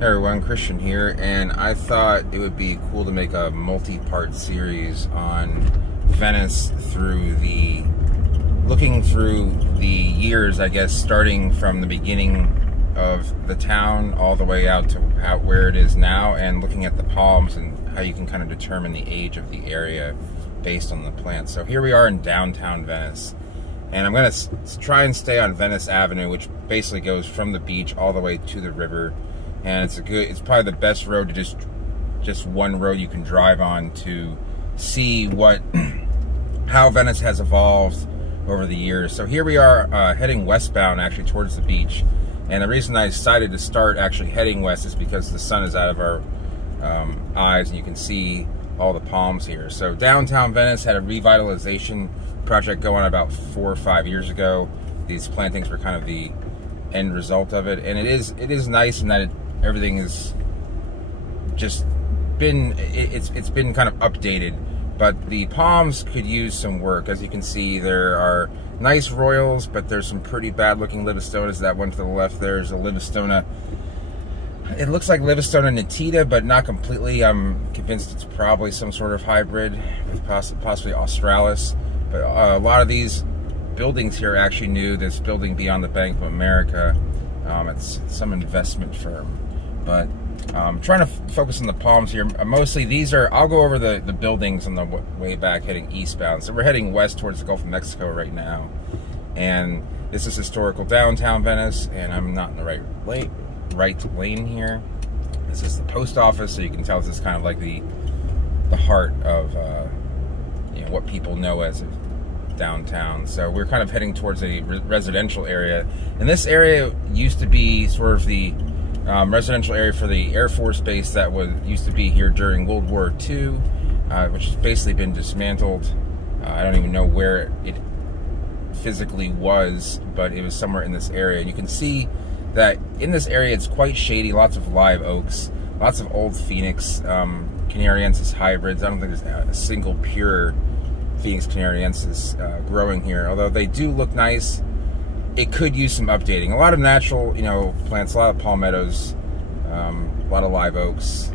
Hey everyone, Christian here, and I thought it would be cool to make a multi-part series on Venice looking through the years, I guess, starting from the beginning of the town all the way out to where it is now, and looking at the palms and how you can kind of determine the age of the area based on the plants. So here we are in downtown Venice, and I'm going to try and stay on Venice Avenue, which basically goes from the beach all the way to the river. And it's probably the best road to just one road you can drive on to see how Venice has evolved over the years. So here we are heading westbound, actually towards the beach. And the reason I decided to start actually heading west is because the sun is out of our eyes, and you can see all the palms here. So downtown Venice had a revitalization project going on about 4 or 5 years ago. These plantings were kind of the end result of it, and it is nice in that everything is just been kind of updated, but the palms could use some work. As you can see, there are nice royals, but there's some pretty bad looking Livistonas. That one to the left, there's a Livistona. It looks like Livistona nitida, but not completely. I'm convinced it's probably some sort of hybrid with possibly Australis. But a lot of these buildings here are actually new. This building beyond the Bank of America, it's some investment firm. But I'm trying to focus on the palms here. Mostly these are, I'll go over the buildings on the way back heading eastbound. So we're heading west towards the Gulf of Mexico right now. And this is historical downtown Venice, and I'm not in the right lane here. This is the post office, so you can tell this is kind of like the heart of what people know as downtown. So we're kind of heading towards a residential area, and this area used to be sort of the residential area for the Air Force Base that used to be here during World War II, which has basically been dismantled. I don't even know where it physically was, but it was somewhere in this area. And you can see that in this area it's quite shady, lots of live oaks, lots of old Phoenix, Canariensis hybrids. I don't think there's a single pure Phoenix Canariensis growing here, although they do look nice. It could use some updating. A lot of natural, plants, a lot of palmettos, a lot of live oaks.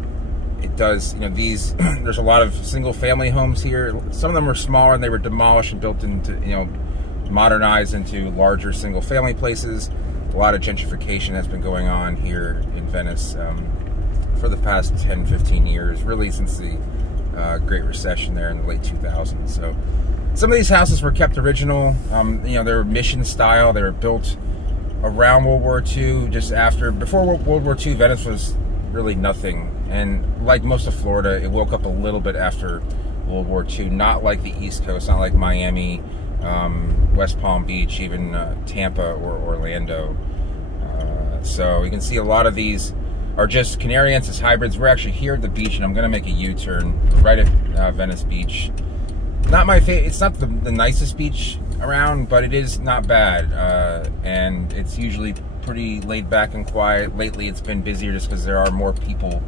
It does, there's a lot of single-family homes here. Some of them were smaller and they were demolished and built into, modernized into larger single-family places. A lot of gentrification has been going on here in Venice for the past 10, 15 years, really since the Great Recession there in the late 2000s. So some of these houses were kept original. They were mission style. They were built around World War II, before World War II, Venice was really nothing. And like most of Florida, it woke up a little bit after World War II, not like the East Coast, not like Miami, West Palm Beach, even Tampa or Orlando. So you can see a lot of these are just Canariensis hybrids. We're actually here at the beach, and I'm going to make a U-turn right at Venice Beach. Not my favorite. It's not the nicest beach around, but it is not bad, and it's usually pretty laid back and quiet. Lately, it's been busier just because there are more people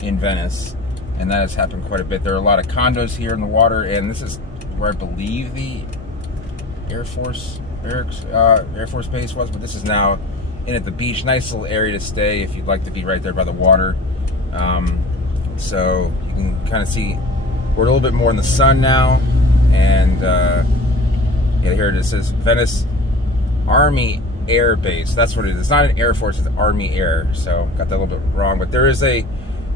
in Venice, and that has happened quite a bit. There are a lot of condos here in the water, and this is where I believe the Air Force Base was, but this is now in at the beach. Nice little area to stay if you'd like to be right there by the water. So you can kind of see we're a little bit more in the sun now, and yeah, here it is. It says Venice Army Air Base. That's what it is. It's not an Air Force, it's Army Air. So got that a little bit wrong, but there is a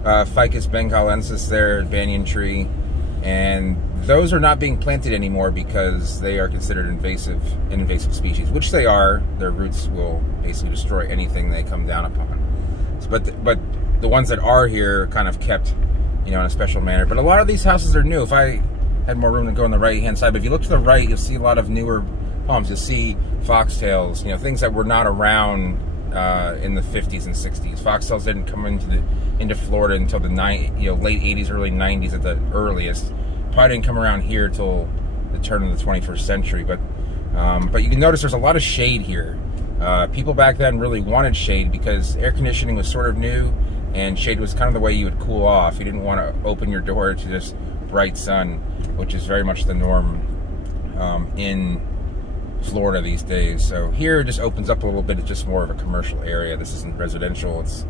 Ficus bengalensis there, banyan tree, and those are not being planted anymore because they are considered an invasive species, which they are. Their roots will basically destroy anything they come down upon. So, but the ones that are here kind of kept, in a special manner. But a lot of these houses are new. If I had more room to go on the right-hand side, but if you look to the right, you'll see a lot of newer palms. You'll see foxtails, things that were not around in the 50s and 60s. Foxtails didn't come into Florida until the late 80s, early 90s at the earliest. Probably didn't come around here till the turn of the 21st century. But you can notice there's a lot of shade here. People back then really wanted shade because air conditioning was sort of new, and shade was kind of the way you would cool off. You didn't want to open your door to this bright sun, which is very much the norm in Florida these days. So here it just opens up a little bit. It's just more of a commercial area. This isn't residential. It's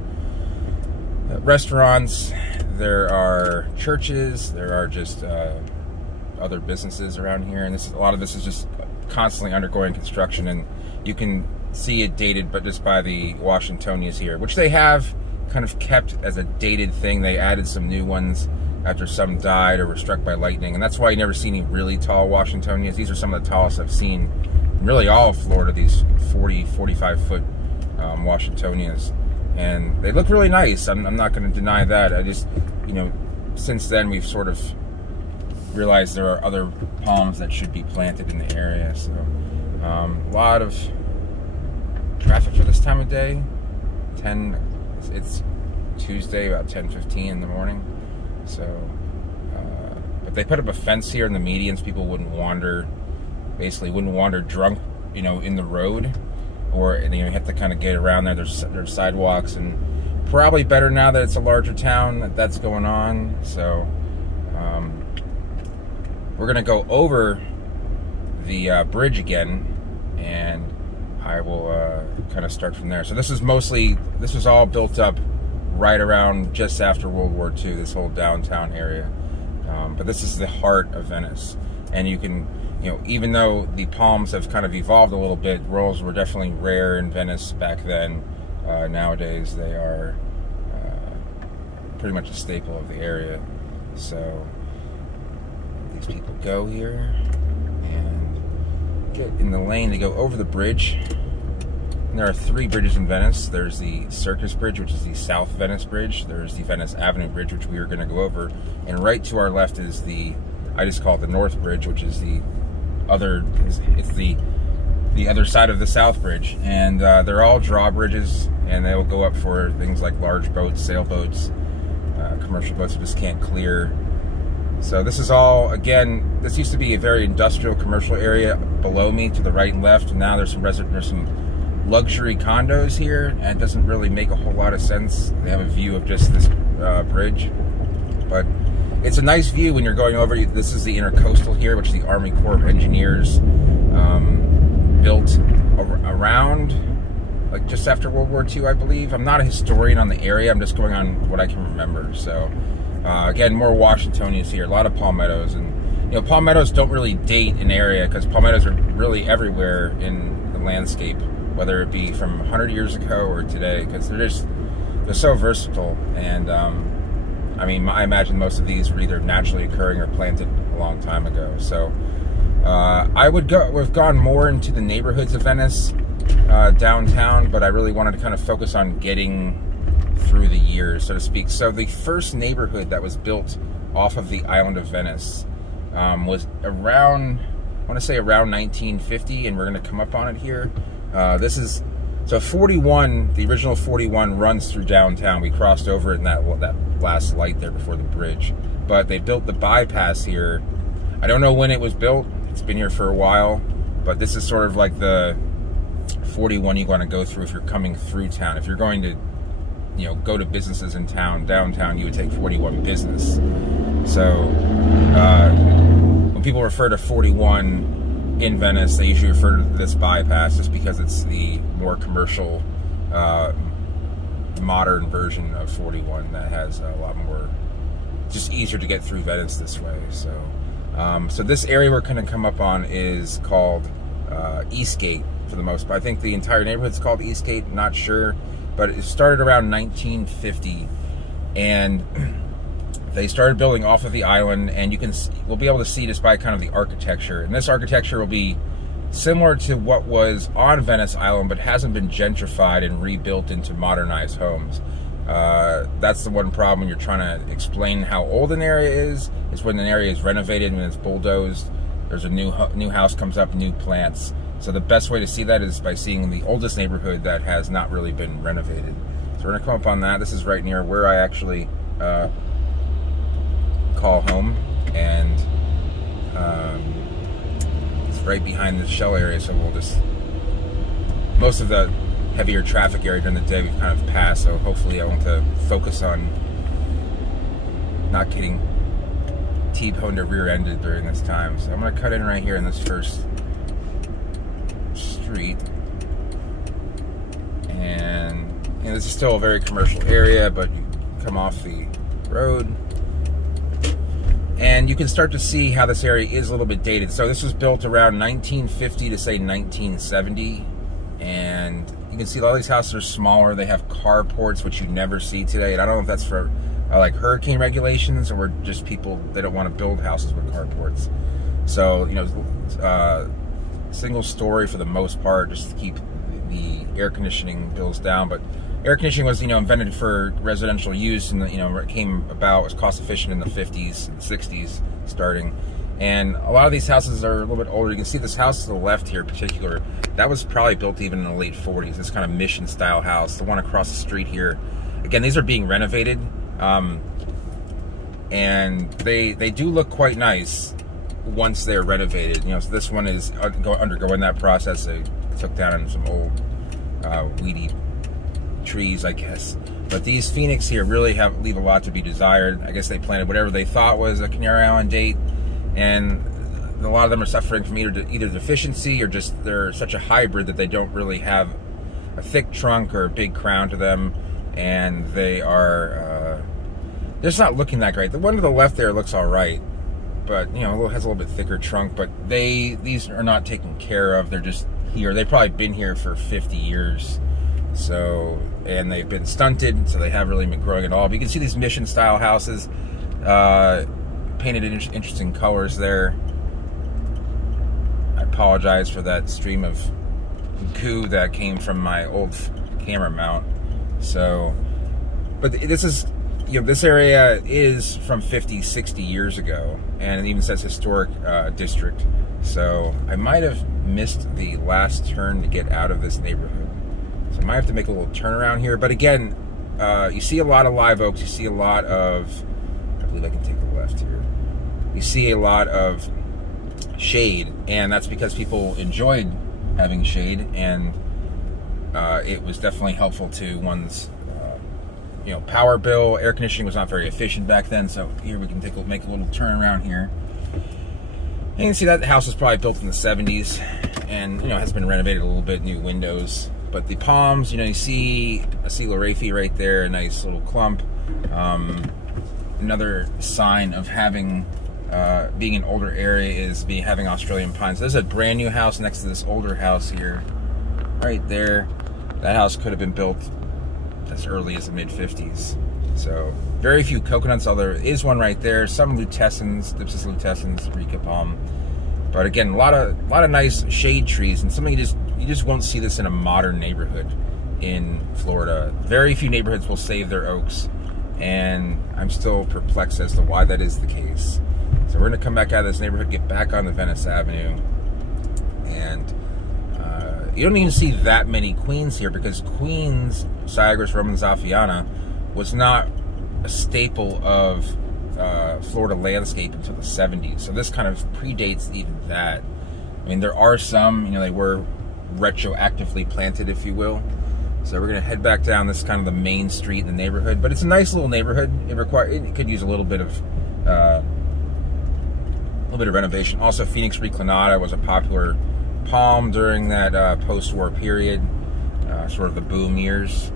restaurants, there are churches, there are just other businesses around here, and a lot of this is just constantly undergoing construction, and you can see it dated, but just by the Washingtonias here, which they have kind of kept as a dated thing. They added some new ones after some died or were struck by lightning, and that's why you never see any really tall Washingtonias. These are some of the tallest I've seen in really all of Florida, these 40, 45-foot Washingtonias. And they look really nice. I'm not going to deny that. I just, you know, since then we've sort of realized there are other palms that should be planted in the area. So a lot of traffic for this time of day. It's Tuesday, about 10:15 in the morning. So, but they put up a fence here in the medians. People wouldn't wander, basically wouldn't wander drunk, you know, in the road, or you know, you have to kind of get around there. There's sidewalks, and probably better now that it's a larger town that's going on. So, we're gonna go over the bridge again, and I will kind of start from there. So this was all built up right around just after World War II, this whole downtown area. But this is the heart of Venice. And you can, you know, even though the palms have kind of evolved a little bit, royals were definitely rare in Venice back then. Nowadays they are pretty much a staple of the area. So these people go here and get in the lane to go over the bridge. And there are 3 bridges in Venice. There's the Circus Bridge, which is the South Venice Bridge. There's the Venice Avenue Bridge, which we are going to go over. And right to our left is I just call it the North Bridge, which is it's the other side of the South Bridge. And they're all drawbridges, and they will go up for things like large boats, sailboats, commercial boats that just can't clear. So this is all, again, this used to be a very industrial commercial area below me to the right and left. And now there's some luxury condos here, and it doesn't really make a whole lot of sense. They have a view of just this bridge, but it's a nice view when you're going over. This is the Intercoastal here, which the Army Corps of Engineers built around, like, just after World War II, I believe. I'm not a historian on the area. I'm just going on what I can remember. So again, more Washingtonians here, a lot of palmettos, and you know, palmettos don't really date an area because palmettos are really everywhere in the landscape, whether it be from 100 years ago or today, because they're so versatile. And I mean, I imagine most of these were either naturally occurring or planted a long time ago. So we've gone more into the neighborhoods of Venice, downtown, but I really wanted to kind of focus on getting through the years, so to speak. So the first neighborhood that was built off of the island of Venice was around, I want to say around 1950, and we're going to come up on it here. So 41, the original 41 runs through downtown. We crossed over it in that last light there before the bridge. But they built the bypass here. I don't know when it was built. It's been here for a while. But this is sort of like the 41 you want to go through if you're coming through town. If you're going to, you know, go to businesses in town, downtown, you would take 41 business. So when people refer to 41 in Venice, they usually refer to this bypass just because it's the more commercial, modern version of 41 that has a lot more, just easier to get through Venice this way. So, so this area we're going to come up on is called Eastgate for the most part. I think the entire neighborhood's called Eastgate, not sure, but it started around 1950, and they started building off of the island, and we'll be able to see just by kind of the architecture. And this architecture will be similar to what was on Venice Island, but hasn't been gentrified and rebuilt into modernized homes. That's the one problem when you're trying to explain how old an area is when an area is renovated, when it's bulldozed, there's a new house comes up, new plants. So the best way to see that is by seeing the oldest neighborhood that has not really been renovated. So we're gonna come up on that. This is right near where I actually call home, and it's right behind the Shell area, so we'll just, most of the heavier traffic area during the day we've kind of passed, so hopefully I want to focus on not getting T-boned or rear-ended during this time. So I'm going to cut in right here in this first street, and you know, this is still a very commercial area, but you come off the road. And you can start to see how this area is a little bit dated. So this was built around 1950 to say 1970. And you can see a lot of these houses are smaller. They have carports, which you never see today. And I don't know if that's for like hurricane regulations or just people, they don't want to build houses with carports. So, you know, single story for the most part, just to keep the air conditioning bills down. But air conditioning was, you know, invented for residential use, and, you know, it came about, was cost efficient in the 50s and 60s starting. And a lot of these houses are a little bit older. You can see this house to the left here in particular, that was probably built even in the late 40s, this kind of mission style house. The one across the street here, again, these are being renovated, and they do look quite nice once they're renovated. You know, so this one is undergoing that process. They took down some old weedy trees, I guess. But these Phoenix here really leave a lot to be desired. I guess they planted whatever they thought was a Canary Island date, and a lot of them are suffering from either deficiency or just they're such a hybrid that they don't really have a thick trunk or a big crown to them, and they are just not looking that great. The one to the left there looks all right, but, you know, has a little bit thicker trunk. But these are not taken care of. They're just here. They've probably been here for 50 years. So, and they've been stunted, so they haven't really been growing at all. But you can see these mission style houses, painted in interesting colors there. I apologize for that stream of goo that came from my old camera mount. So, but this is, you know, this area is from 50, 60 years ago, and it even says historic district. So I might have missed the last turn to get out of this neighborhood. So I might have to make a little turnaround here. But again, you see a lot of live oaks. You see a lot of, I believe I can take the left here. You see a lot of shade, and that's because people enjoyed having shade, and it was definitely helpful to one's, you know, power bill. Air conditioning was not very efficient back then. So here we can make a little turnaround here. And you can see that the house was probably built in the 70s, and, you know, has been renovated a little bit, new windows. But the palms, you know, you see a Coeluraphe right there, a nice little clump. Another sign of having, being an older area is having Australian pines. There's a brand new house next to this older house here, right there. That house could have been built as early as the mid-50s. So very few coconuts, although there is one right there. Some lutescens, Dipsis lutescens, Rica palm. But again, a lot of nice shade trees, and something you just won't see this in a modern neighborhood in Florida. Very few neighborhoods will save their oaks, and I'm still perplexed as to why that is the case. So we're gonna come back out of this neighborhood, get back on the Venice Avenue, and you don't even see that many queens here, because Queens, Syagris Roman Zaffiana, was not a staple of Florida landscape until the 70s. So this kind of predates even that. I mean, there are some, you know, they were retroactively planted, if you will. So we're gonna head back down this kind of the main street in the neighborhood, but it's a nice little neighborhood. It could use a little bit of renovation. Also, Phoenix reclinata was a popular palm during that post-war period, sort of the boom years.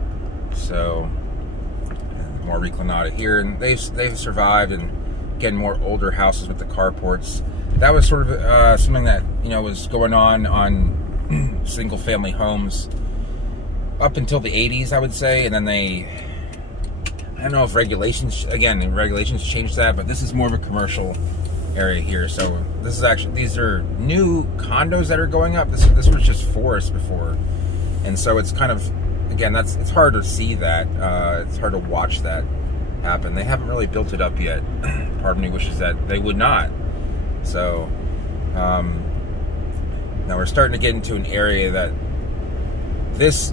So more reclinata here, and they've survived, and again, more older houses with the carports. That was sort of something that, you know, was going on single-family homes up until the 80s, I would say, and then I don't know if regulations changed that, but this is more of a commercial area here. So this is actually, these are new condos that are going up. This was just forest before, and so it's kind of, again, it's hard to see that. It's hard to watch that happen. They haven't really built it up yet. Part of me wishes that they would not. So now we're starting to get into an area that this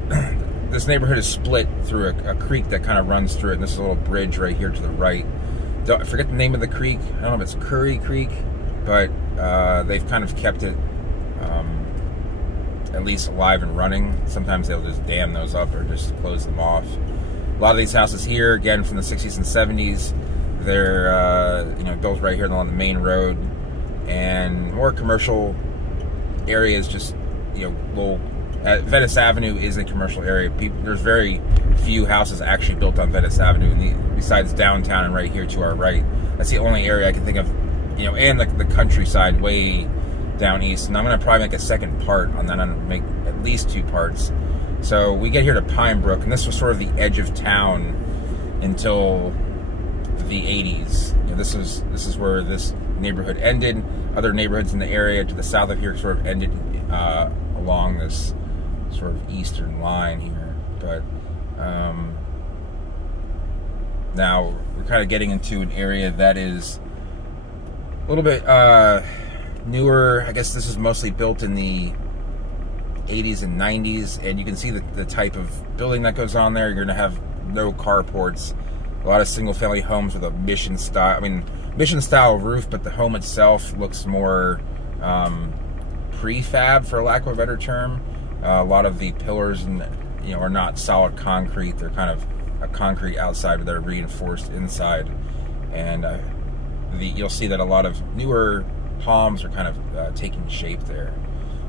neighborhood is split through a creek that kind of runs through it, and this is a little bridge right here to the right. I forget the name of the creek. I don't know if it's Curry Creek, but they've kind of kept it at least alive and running. Sometimes they'll just dam those up or just close them off. A lot of these houses here, again, from the 60s and 70s, they're you know, built right here along the main road, and more commercial areas, just, you know, little Venice Avenue is a commercial area. There's very few houses actually built on Venice Avenue, besides downtown and right here to our right. That's the only area I can think of, you know, and the countryside way down east. And I'm going to probably make a second part on that. I'm going to make at least 2 parts. So we get here to Pine Brook, and this was sort of the edge of town until the 80s. You know, this is where this neighborhood ended. Other neighborhoods in the area to the south of here sort of ended along this sort of eastern line here. But now we're kind of getting into an area that is a little bit newer. I guess this is mostly built in the 80s and 90s, and you can see the type of building that goes on there. You're gonna have no carports, a lot of single-family homes with a mission style roof, but the home itself looks more prefab, for lack of a better term. A lot of the pillars, are not solid concrete. They're kind of a concrete outside, but they're reinforced inside. And you'll see that a lot of newer palms are kind of taking shape there.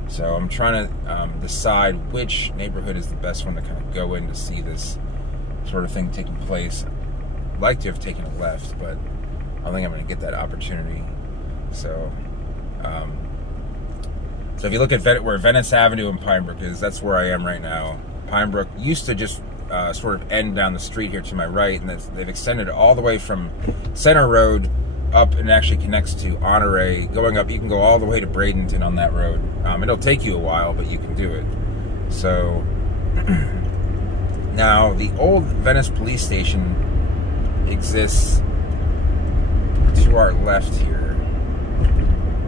So I'm trying to decide which neighborhood is the best one to kind of go in to see this sort of thing taking place. I'd like to have taken a left, but I don't think I'm going to get that opportunity. So, so if you look at where Venice Avenue and Pine Brook is, that's where I am right now. Pine Brook used to just sort of end down the street here to my right, and they've extended it all the way from Center Road up, and actually connects to Honore. Going up, you can go all the way to Bradenton on that road. It'll take you a while, but you can do it. So, now the old Venice police station exists to our left here.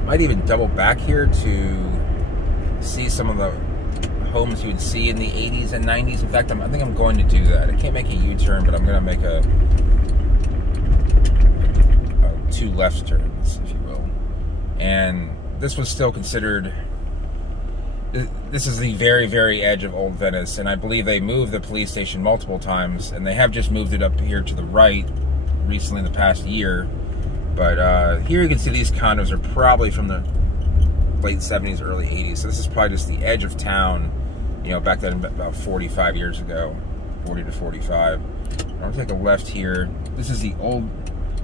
Might even double back here to see some of the homes you would see in the 80s and 90s. In fact, I think I'm going to do that. I can't make a U-turn, but I'm going to make a 2 left turns, if you will. And this was still considered, this is the very, very edge of Old Venice, and I believe they moved the police station multiple times, and they have just moved it up here to the right recently in the past year. But here you can see these condos are probably from the late 70s, early 80s. So this is probably just the edge of town, back then about 45 years ago, 40 to 45. I'm gonna take a left here. This is the old,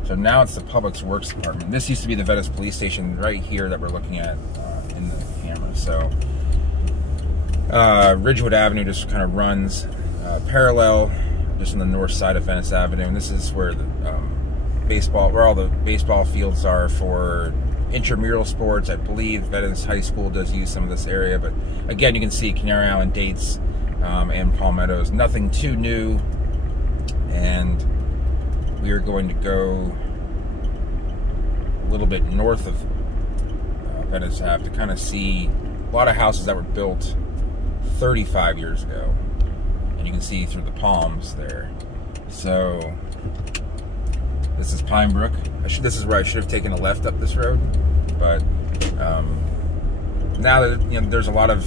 so now it's the Public Works Department. This used to be the Venice Police Station right here that we're looking at in the camera. So Ridgewood Avenue just kind of runs parallel, just on the north side of Venice Avenue, and this is where the where all the baseball fields are for intramural sports. I believe Venice High School does use some of this area, but again, you can see Canary Island Dates and Palmettos. Nothing too new, and we are going to go a little bit north of Venice Ave to kind of see a lot of houses that were built 35 years ago, and you can see through the palms there. So this is Pine Brook. This is where I should have taken a left up this road, but now that there's a lot of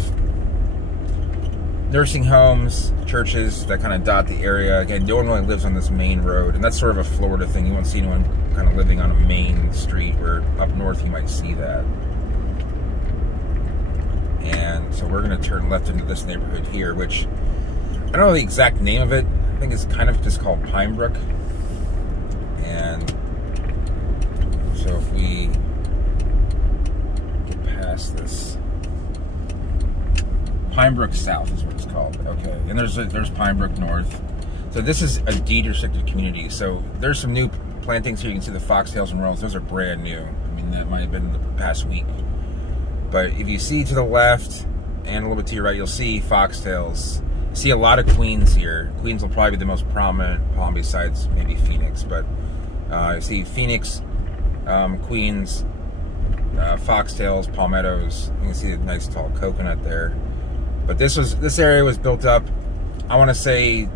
nursing homes, churches that kind of dot the area. Again, no one really lives on this main road, and that's sort of a Florida thing. You won't see anyone kind of living on a main street, where up north you might see that. And so we're going to turn left into this neighborhood here, which I don't know the exact name of it. I think it's kind of just called Pine Brook. And so if we get past this, Pine Brook South is what it's called. Okay, and there's Pine Brook North. So this is a deed restricted community. So there's some new plantings here. You can see the foxtails and rolls. Those are brand new. I mean, that might have been in the past week. But if you see to the left and a little bit to your right, you'll see foxtails. You see a lot of queens here. Queens will probably be the most prominent palm besides maybe Phoenix, but you see Phoenix, queens, foxtails, palmettos. You can see a nice tall coconut there. But this area was built up, I want to say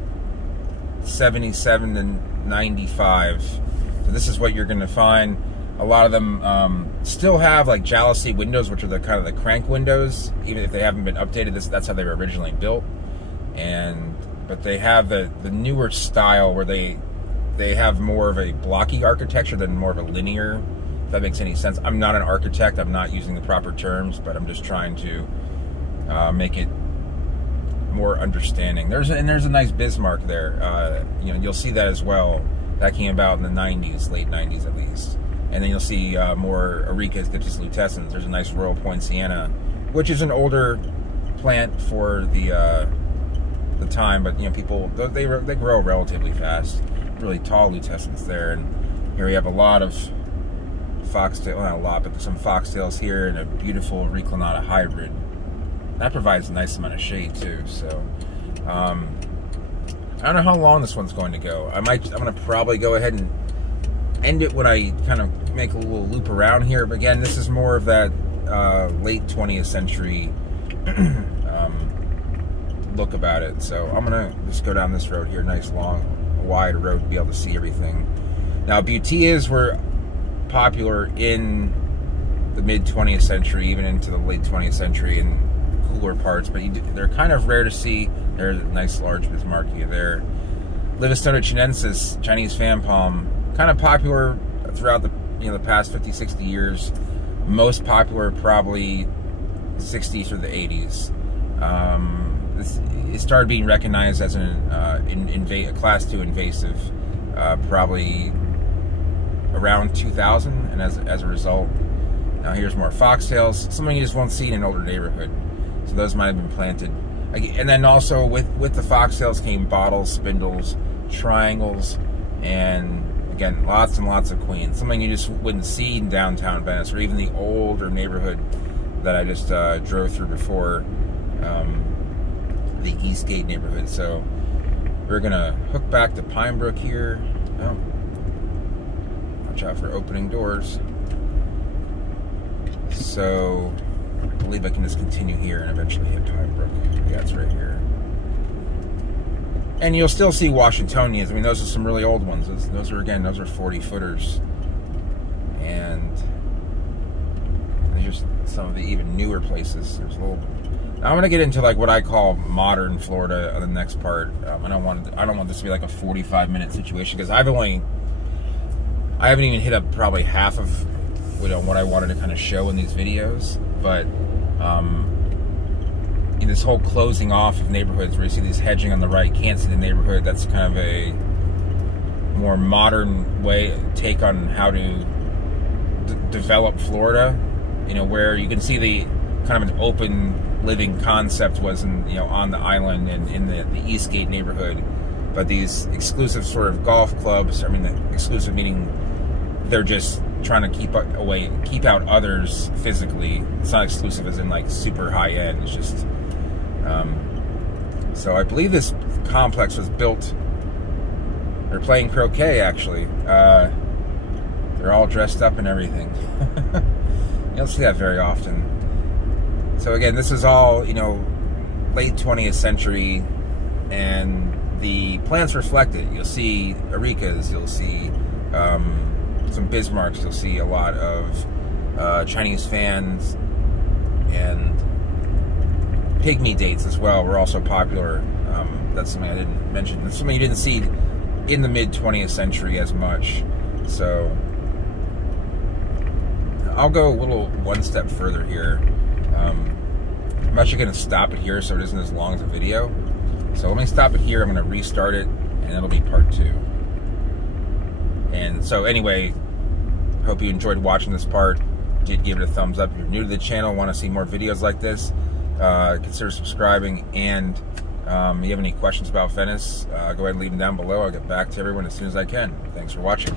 77 to 95. So this is what you're going to find. A lot of them still have like jalousie windows, which are the kind of the crank windows, even if they haven't been updated. That's how they were originally built. But they have the newer style where they have more of a blocky architecture than more of a linear, if that makes any sense. I'm not an architect. I'm not using the proper terms, but I'm just trying to make it more understanding. There's a nice Bismarck there. You know, you'll see that as well. That came about in the 90s, late 90s at least. And then you'll see more Auricas, Dipsys lutescens. There's a nice Royal Poinciana, which is an older plant for the time, but you know, people they grow relatively fast. Really tall lutescens there, and here we have a lot of foxtail, well, not a lot, but some foxtails here, and a beautiful Reclinata hybrid. That provides a nice amount of shade too. So I don't know how long this one's going to go. I'm gonna probably go ahead and end it when I kind of make a little loop around here. But again, this is more of that late 20th century look about it. So I'm gonna just go down this road here, nice long wide road to be able to see everything. Now Butias were popular in the mid 20th century, even into the late 20th century in cooler parts, but they're kind of rare to see. There's a nice large Bismarckia there. Livistona chinensis, Chinese fan palm, kind of popular throughout the past 50-60 years. Most popular probably 60s through the 80s. It started being recognized as a Class 2 invasive probably around 2000, and as a result, now here's more foxtails, something you just won't see in an older neighborhood. So those might have been planted. And then also with the foxtails came bottles, spindles, triangles, and again, lots and lots of queens. Something you just wouldn't see in downtown Venice, or even the older neighborhood that I just drove through before, the Eastgate neighborhood. So we're gonna hook back to Pinebrook here. Oh, watch out for opening doors. So I believe I can just continue here and eventually hit Pinebrook. Yeah, it's right here. And you'll still see Washingtonians. I mean, those are some really old ones. Those are 40 footers. And there's just some of the even newer places. There's a little. Now I'm gonna get into like what I call modern Florida on the next part. I don't want this to be like a 45-minute situation, because I haven't even hit up probably half of what I wanted to kind of show in these videos. But in this whole closing off of neighborhoods where you see these hedging on the right, can't see the neighborhood, that's kind of a more modern take on how to develop Florida. You know, where you can see the kind of an open living concept was on the island and in the Eastgate neighborhood, but these exclusive sort of golf clubs, I mean, exclusive meaning they're just trying to keep out others physically. It's not exclusive as in like super high end. It's just so I believe this complex was built. They're playing croquet actually. They're all dressed up and everything. You don't see that very often. So again, this is all, late 20th century, and the plants reflect it. You'll see Auricas, you'll see some Bismarcks, you'll see a lot of Chinese fans, and pygmy dates as well were also popular. That's something I didn't mention. That's something you didn't see in the mid 20th century as much. So I'll go one step further here. I'm actually going to stop it here so it isn't as long as a video. So let me stop it here. I'm going to restart it, and it'll be part 2. And so anyway, hope you enjoyed watching this part. Did give it a thumbs up. If you're new to the channel, want to see more videos like this, consider subscribing. And if you have any questions about Venice, go ahead and leave them down below. I'll get back to everyone as soon as I can. Thanks for watching.